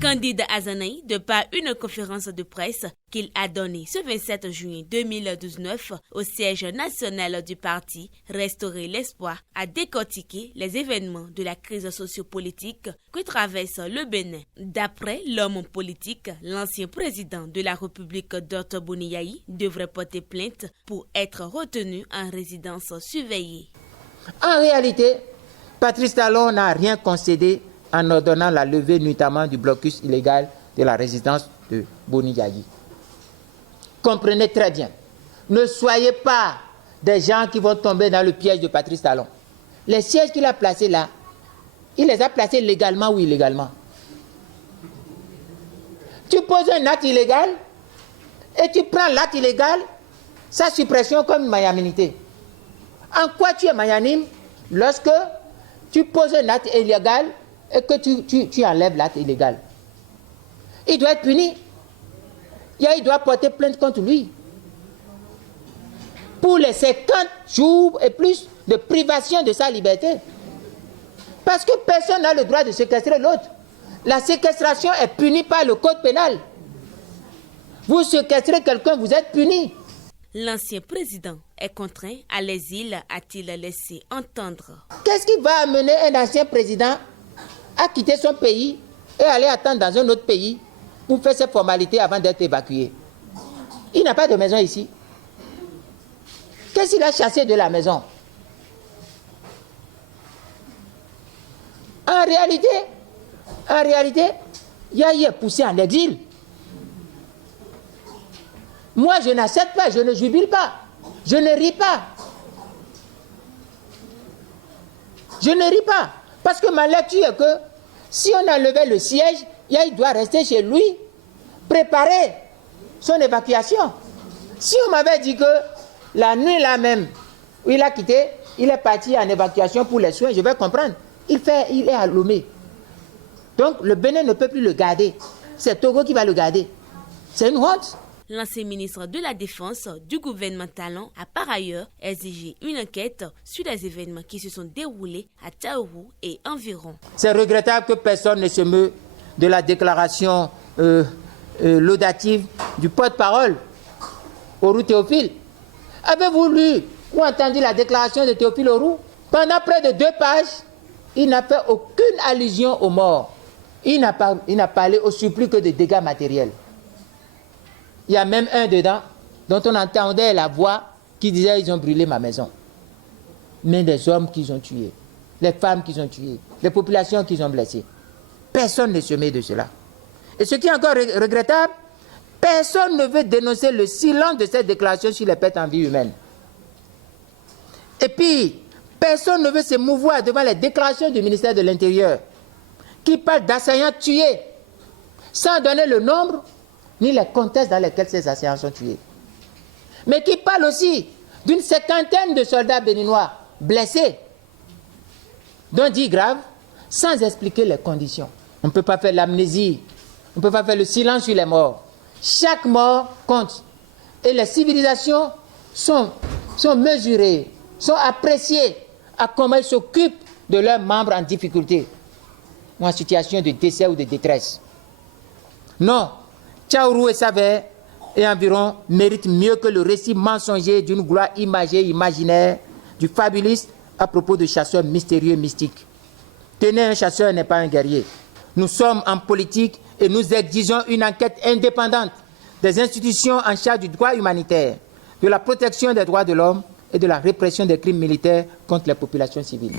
Candide Azanaï, de par une conférence de presse qu'il a donnée ce 27 juin 2019 au siège national du parti Restaurer l'espoir, a décortiqué les événements de la crise sociopolitique que traverse le Bénin. D'après l'homme politique, l'ancien président de la République Dr Boni devrait porter plainte pour être retenu en résidence surveillée. En réalité, Patrice Talon n'a rien concédé en ordonnant la levée notamment du blocus illégal de la résidence de Boni Yayi. Comprenez très bien, ne soyez pas des gens qui vont tomber dans le piège de Patrice Talon. Les sièges qu'il a placés là, il les a placés légalement ou illégalement. Tu poses un acte illégal et tu prends l'acte illégal, sa suppression comme une magnanimité. En quoi tu es magnanime lorsque tu poses un acte illégal et que tu enlèves l'acte illégal? Il doit être puni. Il doit porter plainte contre lui. Pour les 50 jours et plus de privation de sa liberté. Parce que personne n'a le droit de séquestrer l'autre. La séquestration est punie par le code pénal. Vous séquestrez quelqu'un, vous êtes puni. L'ancien président est contraint à l'exil, a-t-il laissé entendre. Qu'est-ce qui va amener un ancien président à quitter son pays et aller attendre dans un autre pays pour faire ses formalités avant d'être évacué? Il n'a pas de maison ici. Qu'est-ce qu'il a chassé de la maison? En réalité, Yayi est poussé en exil. Moi, je n'accepte pas, je ne jubile pas, je ne ris pas. Je ne ris pas. Parce que ma lecture est que si on enlevait le siège, il doit rester chez lui, préparer son évacuation. Si on m'avait dit que la nuit là même où il a quitté, il est parti en évacuation pour les soins, je vais comprendre. Il est à Lomé. Donc le Bénin ne peut plus le garder. C'est Togo qui va le garder. C'est une honte. L'ancien ministre de la Défense du gouvernement Talon a par ailleurs exigé une enquête sur les événements qui se sont déroulés à Tchaourou et environ. C'est regrettable que personne ne se meut de la déclaration laudative du porte-parole, Orou Théophile. Avez-vous lu ou entendu la déclaration de Théophile Orou? Pendant près de 2 pages, il n'a fait aucune allusion aux morts. Il n'a parlé au surplus que de dégâts matériels. Il y a même un dedans dont on entendait la voix qui disait ils ont brûlé ma maison. Mais des hommes qu'ils ont tués, les femmes qu'ils ont tuées, les populations qu'ils ont blessées. Personne ne se met de cela. Et ce qui est encore regrettable, personne ne veut dénoncer le silence de cette déclaration sur les pertes en vie humaine. Et puis, personne ne veut se mouvoir devant les déclarations du ministère de l'Intérieur qui parle d'assaillants tués sans donner le nombre ni les contextes dans lesquels ces assaillants sont tués. Mais qui parle aussi d'une 50aine de soldats béninois blessés, dont 10 graves, sans expliquer les conditions. On ne peut pas faire l'amnésie, on ne peut pas faire le silence sur les morts. Chaque mort compte. Et les civilisations sont mesurées, sont appréciées à comment elles s'occupent de leurs membres en difficulté ou en situation de décès ou de détresse. Non, Tchaourou et Savè et environ méritent mieux que le récit mensonger d'une gloire imagée, imaginaire, du fabuliste à propos de chasseurs mystérieux, mystiques. Tenez, un chasseur n'est pas un guerrier. Nous sommes en politique et nous exigeons une enquête indépendante des institutions en charge du droit humanitaire, de la protection des droits de l'homme et de la répression des crimes militaires contre les populations civiles.